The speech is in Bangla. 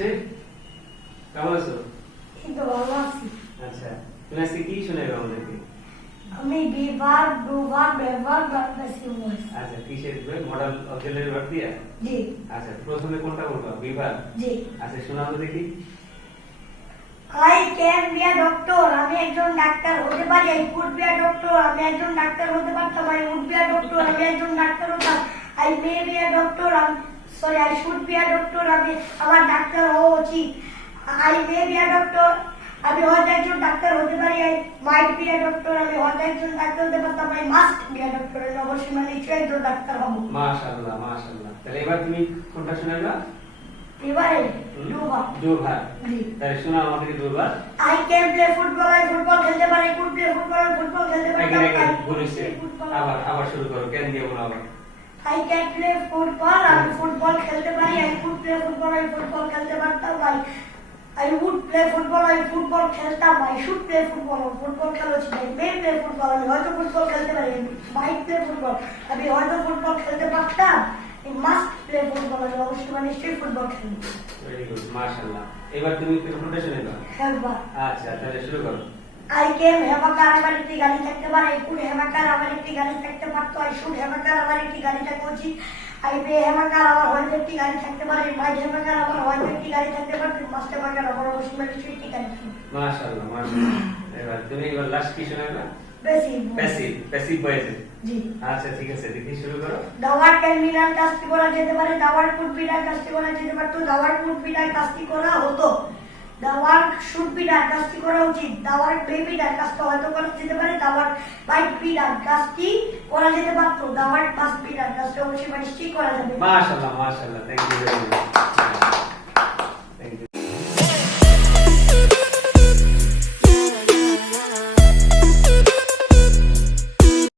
লাস্টে কেমন আছো? এই তো ভালো আছি। আচ্ছা, তুমি আজকে কি শোনাবে আমাদেরকে? আমি বিভাগ দুবার ব্যবহার করতেছি বস। আচ্ছা, কিসের মডেল অক্সিলারি ভার্ব দিয়া? জি আচ্ছা, প্রথমে কোনটা বলবা? বিভাগ। জি। আচ্ছা, শোনাও তো দেখি। I can be a doctor, আমি একজন ডাক্তার হতে পারি। I could be a doctor, আমি একজন ডাক্তার হতে পারতাম। I would be a doctor, আমি একজন ডাক্তার হতাম। I may be a doctor, sorry I should be a doctor, আমি আমার ডাক্তার হওয়া উচিত। I may be a doctor, আমি হয়তো একজন ডাক্তার হতে পারি। I might be a doctor, আমি হয়তো একজন ডাক্তার হতে পারতাম। I must be a doctor, আমি অবশ্যই মানে নিশ্চয়ই একজন ডাক্তার হব। মাশাআল্লাহ, মাশাআল্লাহ। তাহলে এবার তুমি কোনটা শোনাবা? এবারে দুবার। দুবার। জি। তাহলে শোনাও আমাদেরকে দুবার। I can play football, I football খেলতে পারি। I could play football, I football খেলতে পারি। ভুল হয়েছে। আবার শুরু করো। কেন দিয়ে বলো আবার। I can play football, আমি ফুটবল খেলতে পারি। I could play football, I football খেলতে পারতাম। I would play football, I football খেলতাম। I should play football, আমি ফুটবল খেলা উচিত। I may play football, আমি হয়তো ফুটবল খেলতে পারি। I might play football, আমি হয়তো ফুটবল খেলতে পারতাম। I must play football, আমি অবশ্যই মানে নিশ্চয়ই ফুটবল খেলবো। ভেরি গুড, মাশাআল্লাহ। এবার তুমি কোনটা শোনাবা? খেলবা। আচ্ছা, তাহলে শুরু করো। I can have a car, আমার একটি গাড়ি থাকতে পারে। I could have a car, আমার একটি গাড়ি থাকতে পারতো। I should have a car, আমার একটি গাড়ি থাকা উচিত। I may have a car, আমার হয়তো একটি গাড়ি থাকতে পারে। I might have a car, আমার হয়তো একটি গাড়ি থাকতে পারে। I must have a car, আমার অবশ্যই নিশ্চয়ই একটি গাড়ি থাকবে। মাশাআল্লাহ, মাশাআল্লাহ। এবার লাস্ট কি শোনাবা? Passive, passive ভয়েসে। জি। আচ্ছা, ঠিক আছে, দেখি শুরু করো। The word can be done, কাজটি করা যেতে পারে। The word could be done, কাজটি করা যেতে পারতো। The word could be done, কাজটি করা হতো। The word should be done, কাজটি করা উচিত। The word may be done, কাজটা হয়তো করা যেতে পারে। The word might be done, কাজটি করা যেতে পারতো। The word must be done, কাজটা অবশ্যই নিশ্চয়ই করা যাবে। মাশাআল্লাহ, মাশাআল্লাহ। Thank you very much.